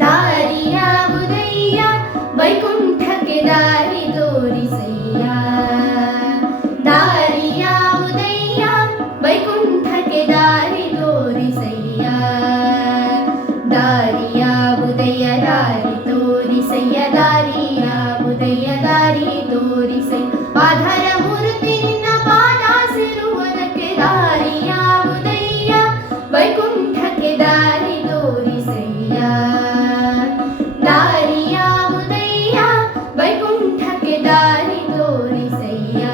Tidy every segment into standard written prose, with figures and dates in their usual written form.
ದಾರಿಯಾವುದಯ್ಯ ವೈಕುಂಠಕ್ಕೆ ದಾರಿ ತೋರಿಸಯ್ಯ. ದಾರಿಯಾವುದಯ್ಯ ವೈಕುಂಠಕ್ಕೆ ದಾರಿ ತೋರಿಸಯ್ಯ. ದಾರಿಯಾವುದಯ್ಯ ದಾರಿ ತೋರಿಸಯ್ಯ. ದಾರಿಯಾವುದಯ್ಯ ದಾರಿ ತೋರಿಸಯ್ಯ. ಆಧಾರ ಮೂರ್ತಿ ನಿನ್ನ ಪಾದ ಸೇರುವುದಕ್ಕೆ ದಾರಿಯಾವುದಯ್ಯ ವೈಕುಂಠಕ್ಕೆ ದಾರಿ ತೋರಿಸಯ್ಯ. ದಾರಿಯಾವುದಯ್ಯ ವೈಕುಂಠಕ್ಕೆ ದಾರಿ ತೋರಿಸಯ್ಯ.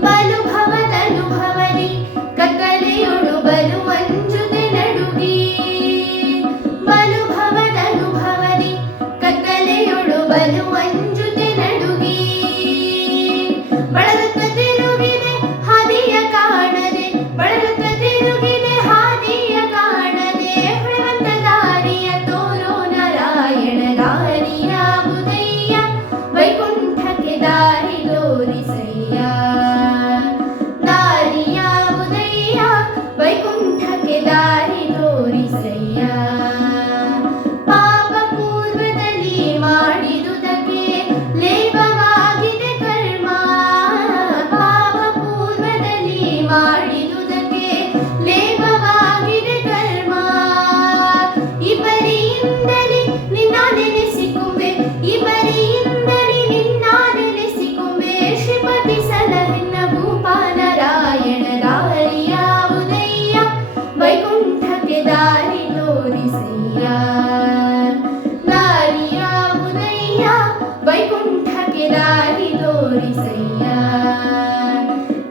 ಬಲು ಭವದನುಭವದಿ ಕತ್ತಲೆಯೊಳು ಬಲು ಅಂಜುದೆ ನಡುಗಿ. ಬಲು ಭವದನುಭವದಿ ಕತ್ತಲೆಯೊಳು ಬಲು ಅಂಜುದೆ ನಡುಗಿ. ಬಳಲುತ್ತ ತಿರುಗಿದೆ ಹಾದಿಯ ಕಾಣದೆ. ಬಳಲುತ್ತ ತಿರುಗಿದೆ ಹಾದಿಯ ಕಾಣದೆ. ಹೊಳೆವಂತ ದಾರಿಯ ತೋರೋ ನಾರಾಯಣ. ದಾರಿಯಾವುದಯ್ಯ ವೈಕುಂಠಕ್ಕೆ ದಾರಿ ತೋರಿಸಯ್ಯ. ದಾರಿಯಾವುದಯ್ಯ ವೈಕುಂಠಕ್ಕೆ ದಾರಿ ತೋರಿಸಯ್ಯ. ಪಾಪ ಪೂರ್ವದಲ್ಲಿ ಮಾಡಿದುದಕ್ಕೆ ಲೇಪವಾಗಿದೆ ಕರ್ಮ. ಪಾಪ ಪೂರ್ವದಲ್ಲಿ ಮಾಡಿದುದಕ್ಕೆ ಲೇಪವಾಗಿದೆ ಕರ್ಮ. ಈ ಪರಿಯಿಂದಲೇ ನಿನ್ನ ನೆನೆಸಿಕೊಂಬೆ. ಈ ಪರಿಯಿಂದಲೇ ನಿನ್ನ ನೆನೆಸಿಕೊಂಬೆ. ಶ್ರೀಪತಿ ಸಲಹಿನ ಭೂಪ ನಾರಾಯಣ. ದಾರಿಯಾವುದಯ್ಯ ವೈಕುಂಠಕ್ಕೆ ದಾರಿ ತೋರಿಸಯ್ಯ. ದಾರಿಯಾವುದಯ್ಯ ವೈಕುಂಠಕ್ಕೆ ದಾರಿ ತೋರಿಸಯ್ಯ.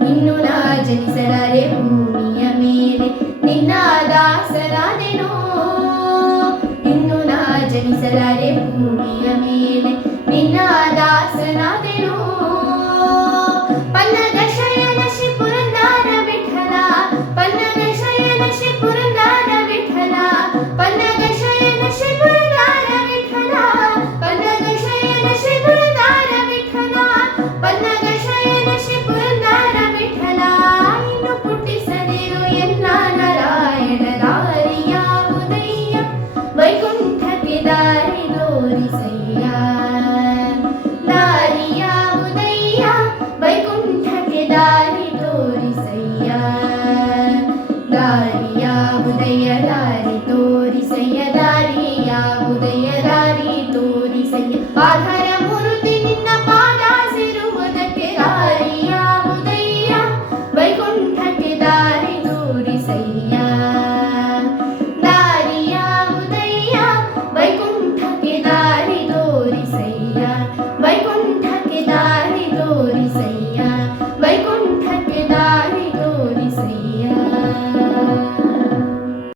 ಇನ್ನು ನಾ ಜನಿಸಲಾರೆ ಭೂಮಿಯ ಮೇಲೆ ನಿನ್ನ ದಾಸರಾದೆನೋ. ಇನ್ನು ನಾ ಜನಿಸಲಾರೆ ಭೂಮಿಯ ಮೇಲೆ ನಿನ್ನ ದಾಸನಾದೆನೋ. ಪನ್ನಗ ಶಯನ ಶ್ರೀ ಪುರಂದರ ವಿಠಲ. ಪನ್ನಗ ಶಯನ ಶ್ರೀ ಪುರಂದರ ವಿಠಲ. ಪನ್ನಗ ಶಯನ ಶ್ರೀ ಪುರಂದರ ವಿಠಲ. ಪನ್ನಗ ಶಯನ ಶ್ರೀ ಪುರಂದರ ವಿಠಲ. ಪನ್ನಗ ಶಯನ ಶ್ರೀ ಪುರಂದರ ವಿಠಲ. ಇನ್ನು ಪುಟ್ಟಿಸದಿರು ಎನ್ನ ನಾರಾಯಣ. ದಾರಿಯಾವುದಯ್ಯ ವೈಕುಂಠಕ್ಕೆ ದಾರಿ ತೋರಿಸಯ್ಯ. ದಾರಿಯಾವುದಯ್ಯ ವೈಕುಂಠಕ್ಕೆ ದಾರಿ ತೋರಿಸಯ್ಯ. ದಾರಿಯಾವುದಯ್ಯ ದಾರಿ ತೋರಿಸಯ್ಯ.